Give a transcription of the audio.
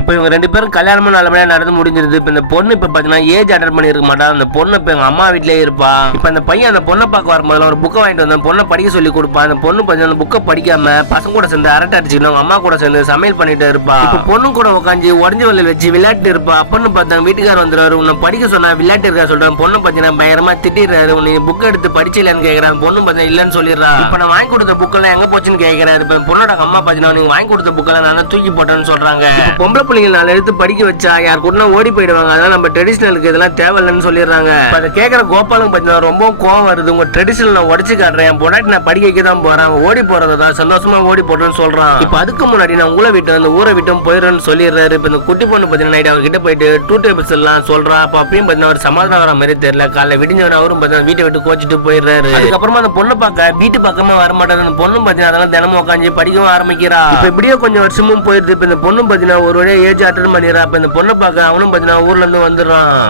இப்போ இவங்க ரெண்டு பேரும் கல்யாணமும் நல்லபடியாக நடந்து முடிஞ்சிருது. இப்போ இந்த பொண்ணு இப்போ பார்த்தீங்கன்னா ஏஜ் அட்டன் பண்ணியிருக்க மாட்டா. அந்த பொண்ணு இப்போ எங்க அம்மா வீட்லயே இருப்பா. இப்போ அந்த பையன் அந்த பொண்ணை பார்க்க வரும்போது ஒரு புக்கை வாங்கிட்டு வந்தேன். பொண்ணை படிக்க சொல்லி கொடுப்பான் அந்த பொண்ணு பார்த்தீங்கன்னா அந்த புக்கை படிக்காம பசங்க கூட சேர்ந்து அரட்டை அடிச்சுக்கணும் அவங்க அம்மா கூட சேர்ந்து சமையல் பண்ணிட்டு இருப்பா. இப்போ பொண்ணு கூட உட்காந்து உடஞ்ச வலையில் வச்சு விளையாட்டு இருப்பா. அப்பன்னு பார்த்தா வீட்டுக்காரர் வந்துருவாரு. உன்னை படிக்க சொன்னா விளையாட்டு இருக்கா சொல்றேன் பொண்ணு பார்த்தீங்கன்னா பயங்கரமா திட்டிடுறாரு. உன்னை புக் எடுத்து படிச்சலன்னு கேட்கறான் பொண்ணு பார்த்தா இல்லைன்னு சொல்லிடுறா. இப்போ நான் வாங்கி கொடுத்த புக்கெல்லாம் எங்க போச்சுன்னு கேட்கறாரு இப்போ பொண்ணோட அம்மா பார்த்தீங்கன்னா நீங்க வாங்கி கொடுத்த புக்கெல்லாம் நான் தூக்கி போட்டேன்னு சொல்றாங்க. பொம்பளை பிள்ளைங்க நாலு எடுத்து படிக்க வச்சா யார் கூட ஓடி போயிடுவாங்க. அதனால நம்ம ட்ரெடிஷனலுக்கு இதெல்லாம் தேவையில்லைன்னு சொல்லிடுறாங்க. அதை கேட்குற கோபாலும் பார்த்தீங்கன்னா ரொம்ப கோவம் வருது. உங்க ட்ரெடிஷனல் நான் உடச்சு காட்டுறேன். என் பொண்டாட்டி நான் படிக்க வைக்க தான் போறேன் ஓடி ஓடி தான் சந்தோஷமா ஓடி போடுறேன்னு சொல்றான். இப்போ அதுக்கு முன்னாடி நான் உங்களை விட்டு அந்த ஊரை விட்டும் போயிடுறேன்னு சொல்லிடுறாரு. இப்போ இந்த குட்டி பொண்ணு பார்த்தீங்கன்னா நைட் அவர்கிட்ட போயிட்டு டூ டேபிள்ஸ் எல்லாம் சொல்றா. அப்போ அப்பயும் பார்த்தீங்கன்னா ஒரு சமாதானம் வர மாதிரி தெரியல. காலைல விடிஞ்சவன் அவரும் பார்த்தீங்கன்னா வீட்டை விட்டு கோச்சிட்டு போயிடுறாரு. அதுக்கப்புறமா அந்த பொண்ணை பார்க்க வீட்டு பக்கமா வர மாட்டாரு அந்த பொண்ணும் பார்த்தீங்கன்னா அதெல்லாம் தினமும் உட்காந்து படிக்கவும் ஆரம்பிக்கிறா. இப்போ இப்படியே கொஞ்சம் வருஷமும் போயிடுது. இப்போ இந்த பொண்ணும் பார்த்தீங்கன்னா ஒரு வழியா ஏஜ் அட்டன் பண்ணிடுறா. அப்போ இந்த பொண்ணை பார்க்க அவனும் பார்த்தீங்கன்னா ஊர்ல இருந்து வந்துடுறான்.